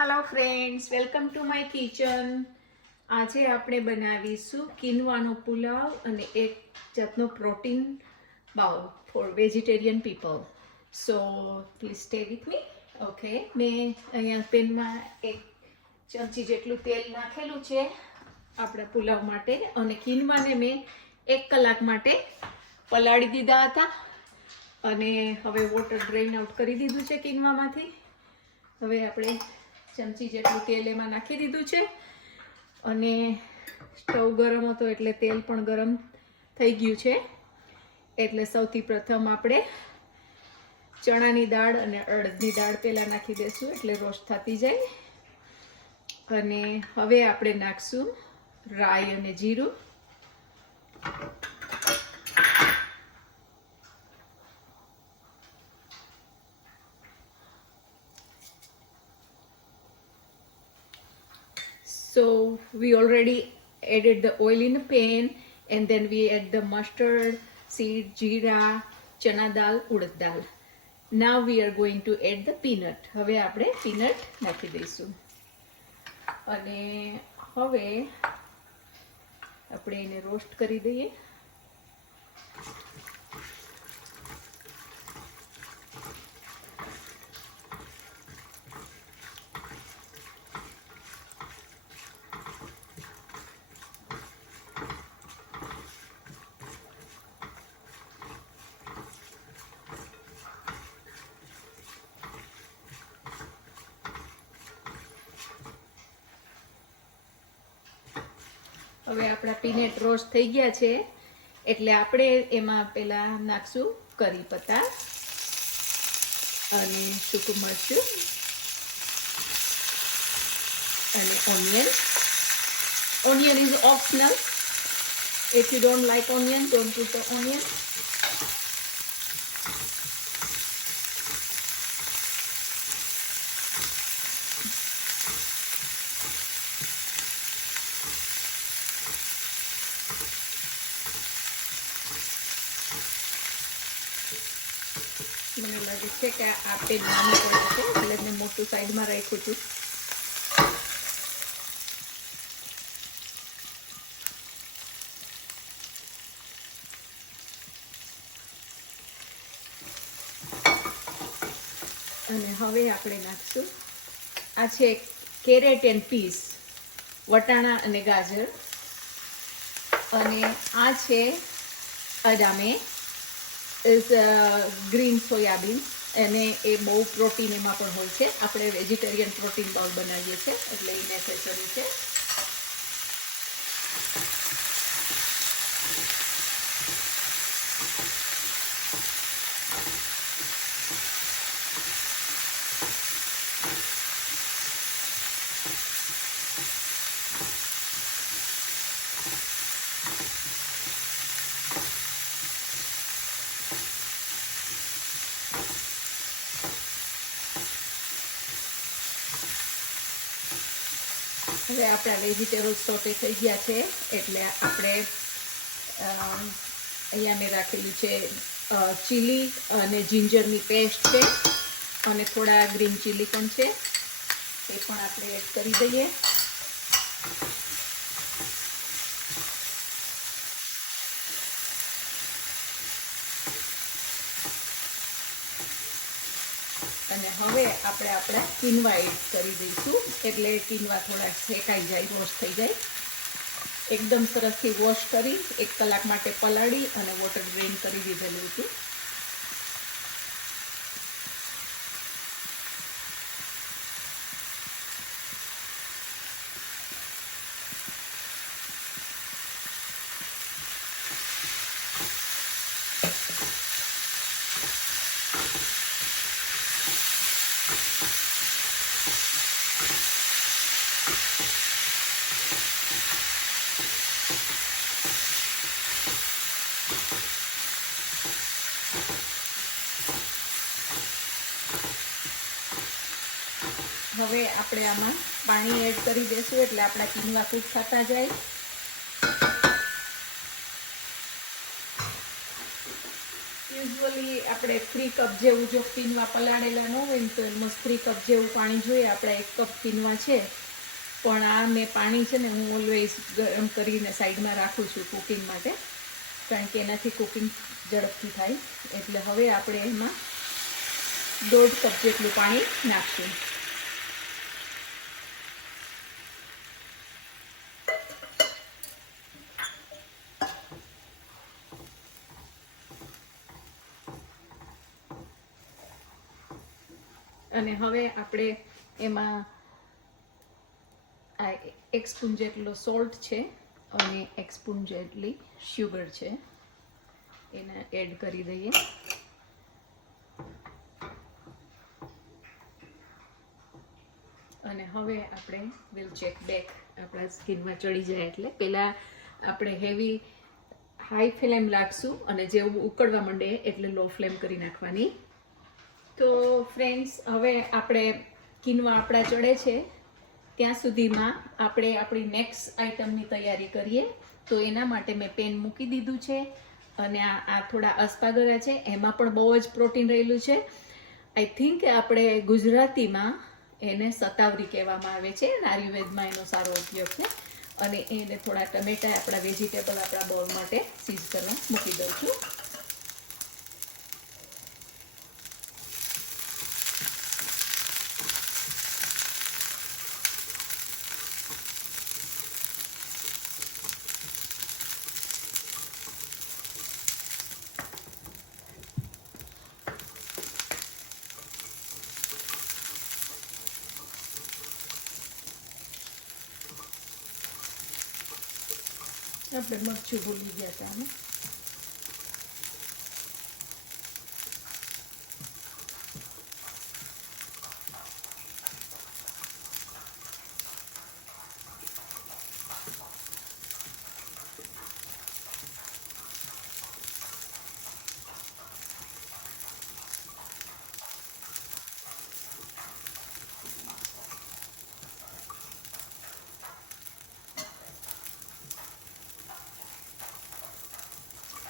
Hello friends, welcome to my kitchen. આજે આપણે બનાવીશું કિનવાનો પુલાવ અને એક જાતનો protein bowl for vegetarian people. So please stay with me. Okay, મેં અહીંયા પેનમાં એક ચમચી જેટલું તેલ નાખેલું છે આપણા પુલાવ માટે, અને કિનવાને મેં 1 કલાક માટે પલાળી દીધા હતા અને હવે વોટર ડ્રેઇન આઉટ કરી દીધું છે કિનવામાંથી. હવે આપણે ચમચી જેટલું તેલ એમાં નાખી દીધું છે અને સ્ટવ ગરમ હતો એટલે તેલ પણ ગરમ થઈ ગયું છે. એટલે સૌથી પ્રથમ આપણે ચણાની દાળ અને અડદની દાળ પહેલાં નાખી દઈશું એટલે રોસ્ટ થતી જાય. અને હવે આપણે નાખશું રાઈ અને જીરું. So we already added the oil in a pan, and then we add the mustard seed, jeera, chana dal, urad dal. Now we are going to add the peanut. હવે આપણે peanut નાખી દઈશું અને હવે આપણે એને રોસ્ટ કરી દઈએ. હવે આપણા પીનટ રોસ્ટ થઈ ગયા છે એટલે આપણે એમાં પહેલા નાખશું કરી પત્તા અને સૂકું મરચું અને onion. Onion is optional. If you don't like onion, don't put the onion. મને લાગે છે કે આ પેન નાનું પડે છે એટલે મેં મોટું સાઈડમાં રાખ્યું હતું. અને હવે આપણે નાખશું આ છે કેરેટ એન્ડ પીસ, વટાણા અને ગાજર. અને આ છે અડામે ઇઝ ગ્રીન સોયાબીન, અને એ બહુ પ્રોટીન એમાં પણ હોય છે. આપણે વેજીટેરિયન પ્રોટીન બાઉલ બનાવીએ છીએ એટલે એ નેસેસરી છે. હવે આપણા વેજીટેબલ્સ સોટે થઈ ગયા છે એટલે આપણે અહીંયા મેં રાખેલું છે ચીલી અને જિંજરની પેસ્ટ છે અને થોડા ગ્રીન ચીલી પણ છે, એ પણ આપણે એડ કરી દઈએ. અને હવે આપણે આપણા કિનવા એડ કરી દઈશું એટલે કિનવા થોડા શેકાઈ જાય, રોસ્ટ થઈ જાય. એકદમ સરસથી વોશ કરી 1 કલાક માટે પલાળી અને વોટર ડ્રેઇન કરી દીધેલું હતું. હવે આપણે આમાં પાણી એડ કરી દઈશું એટલે આપણા કિનવા કૂક થતા જાય. યુઝ્યુઅલી યુઝ્યુઅલી આપણે 3 કપ જેવું જો કિનવા પલાળેલા ન હોય ને તો એમાં 3 કપ જેવું પાણી જોઈએ. આપણે 1 કપ કિનવા છે, પણ આ મેં પાણી છે ને હું ઓલવેઝ ગરમ કરીને સાઈડમાં રાખું છું કુકિંગ માટે, કારણ કે એનાથી કુકિંગ ઝડપથી થાય. એટલે હવે આપણે એમાં 1.5 કપ જેટલું પાણી નાખશું. અને હવે આપણે એમાં 1 સ્પૂન જેટલો સોલ્ટ છે અને 1 સ્પૂન જેટલી શુગર છે, એને એડ કરી દઈએ. અને હવે આપણે વિલ ચેક બેક, આપણા સ્કિનમાં ચડી જાય એટલે પહેલાં આપણે હાઈ ફ્લેમ રાખશું અને જેવું ઉકળવા માંડે એટલે લો ફ્લેમ કરી નાખવાની. તો ફ્રેન્ડ્સ, હવે આપણે કિનવા આપણા ચડે છે ત્યાં સુધીમાં આપણે આપણી નેક્સ્ટ આઈટમની તૈયારી કરીએ. તો એના માટે મેં પેન મૂકી દીધું છે અને આ થોડા અસ્પાગરા છે, એમાં પણ બહુ જ પ્રોટીન રહેલું છે. આઈ થિંક આપણે ગુજરાતીમાં એને સતાવરી કહેવામાં આવે છે, આયુર્વેદમાં એનો સારો ઉપયોગ છે. અને એને થોડા ટમેટા આપણા વેજીટેબલ આપણા બોલ માટે સીઝ કરવા મૂકી દઉં છું. આપણે મરચું ભૂલી ગયા હતા ને.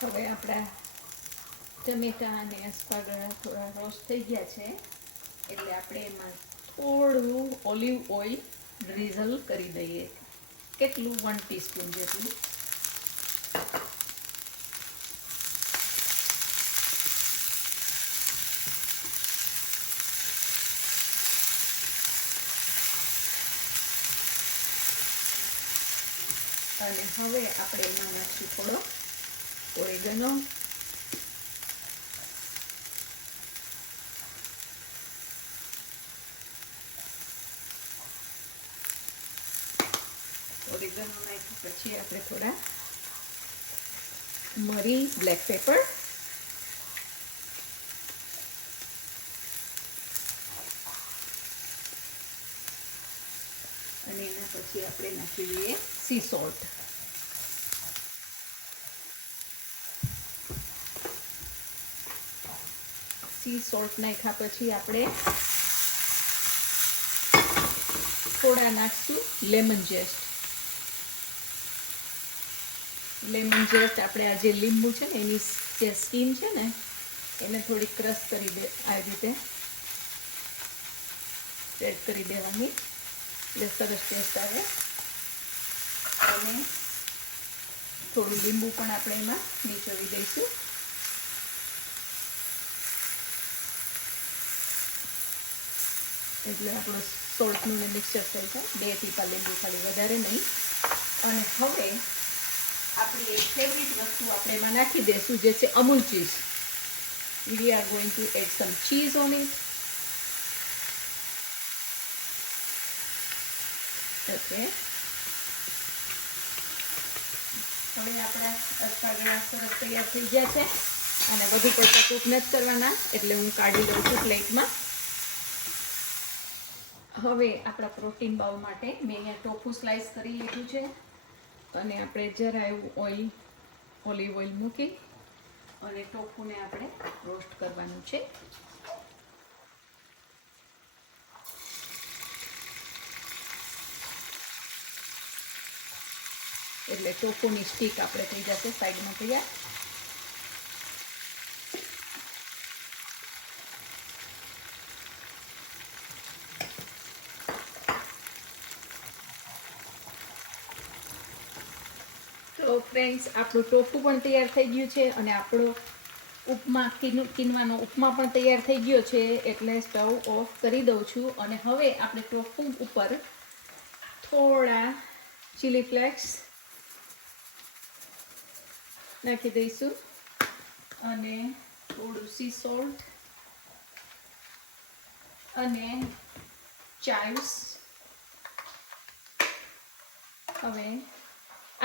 હવે આપણા ટમેટા અને અસ્પાગરા થોડા રોસ્ટ થઈ ગયા છે, એટલે આપણે એમાં થોડું ઓલિવ ઓઇલ ડ્રીઝલ કરી દઈએ. કેટલું? 1 ટીસ્પૂન જેટલું. અને હવે આપણે એમાં નાખશું થોડો ઓરેગનો. ઓરેગનો નાખ્યા પછી આપણે થોડા મરી, બ્લેક પેપર અને એના પછી આપણે નાખી દઈએ સી સોલ્ટ. સી સોલ્ટ નાખ્યા પછી આપણે થોડા નાખશું લેમન ઝેસ્ટ. લેમન ઝેસ્ટ આપણે આ જે લીંબુ છે ને એની જે સ્કીન છે ને એને થોડી ક્રશ કરી દે, આ રીતે સ્પ્રેડ કરી દેવાની એટલે સરસ ટેસ્ટ આવે. અને થોડું લીંબુ પણ આપણે એમાં નીચોવી દઈશું. એટલે આપણું સોલ્ટનું મિક્સચર થઈ જાય. 2 ટીપા લીંબુ, ખાલી વધારે નહીં. અને હવે આપણી એક ફેવરિટ વસ્તુ આપણે એમાં નાખી દઈશું, જે છે Amul cheese. We are going to add some cheese on it. Okay, હવે આપણા અસ્પાગરા સરસ તૈયાર થઈ ગયા છે અને વધુ પડતા કૂક નથી કરવાના, એટલે હું કાઢી લઉં છું પ્લેટમાં. હવે આપણા પ્રોટીન બાઉલ માટે મેં અહીંયા ટોફુ સ્લાઈસ કરી લીધું છે અને આપણે જરા એવું ઓલિવ ઓઇલ મૂકી અને ટોફુને આપણે રોસ્ટ કરવાનું છે. એટલે ટોફુની સ્ટીક આપણે થઈ જશે સાઈડમાં તૈયાર. તો ફ્રેન્ડ્સ આપણું ટોફુ પણ તૈયાર થઈ ગયું છે અને આપણો ઉપમા કિનવાનો ઉપમા પણ તૈયાર થઈ ગયો છે. એટલે સ્ટવ ઓફ કરી દઉં છું અને હવે આપણે ટોફુ ઉપર થોડા ચીલી ફ્લેક્સ નાખી દઈશું અને થોડું સી સોલ્ટ અને ચાઇવ્સ. હવે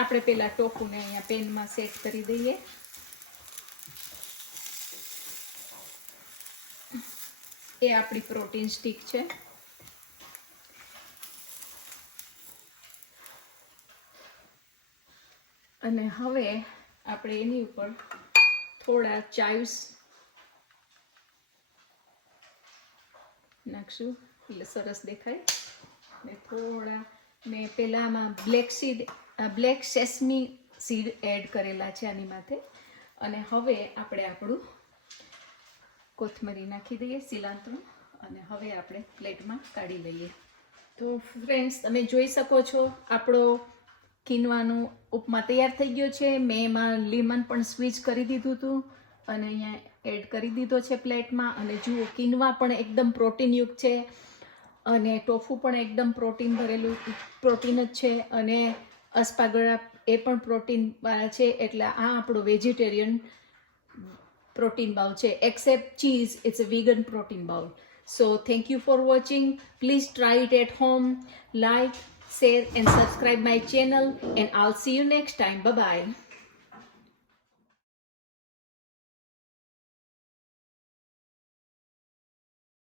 આપણે પેલા ટોફુને અહીંયા પેનમાં સેટ કરી દઈએ. એ આપણી પ્રોટીન સ્ટીક છે. અને હવે આપણે એની ઉપર થોડા ચાઇવ્સ નાખશું એટલે સરસ દેખાય. ને થોડા મેં પેલામાં બ્લેક સેસમી સીડ એડ કરેલા છે આની માથે. અને હવે આપણે આપણું કોથમરી નાખી દઈએ, સિલાંતરું, અને હવે આપણે પ્લેટમાં કાઢી લઈએ. તો ફ્રેન્ડ્સ તમે જોઈ શકો છો આપણો કિનવાનું ઉપમા તૈયાર થઈ ગયો છે. મેં એમાં લીમન પણ સ્વીચ કરી દીધું હતું અને અહીંયા એડ કરી દીધો છે પ્લેટમાં. અને જુઓ કિનવા પણ એકદમ પ્રોટીનયુક્ત છે અને ટોફુ પણ એકદમ પ્રોટીન ભરેલું પ્રોટીન જ છે અને અસ્પાગળા એ પણ પ્રોટીનવાળા છે. એટલે આ આપણો vegetarian protein bowl che, except cheese, it's a vegan protein bowl. So thank you for watching. Please try it at home. Like, share and subscribe my channel, and I'll see you next time. Bye bye.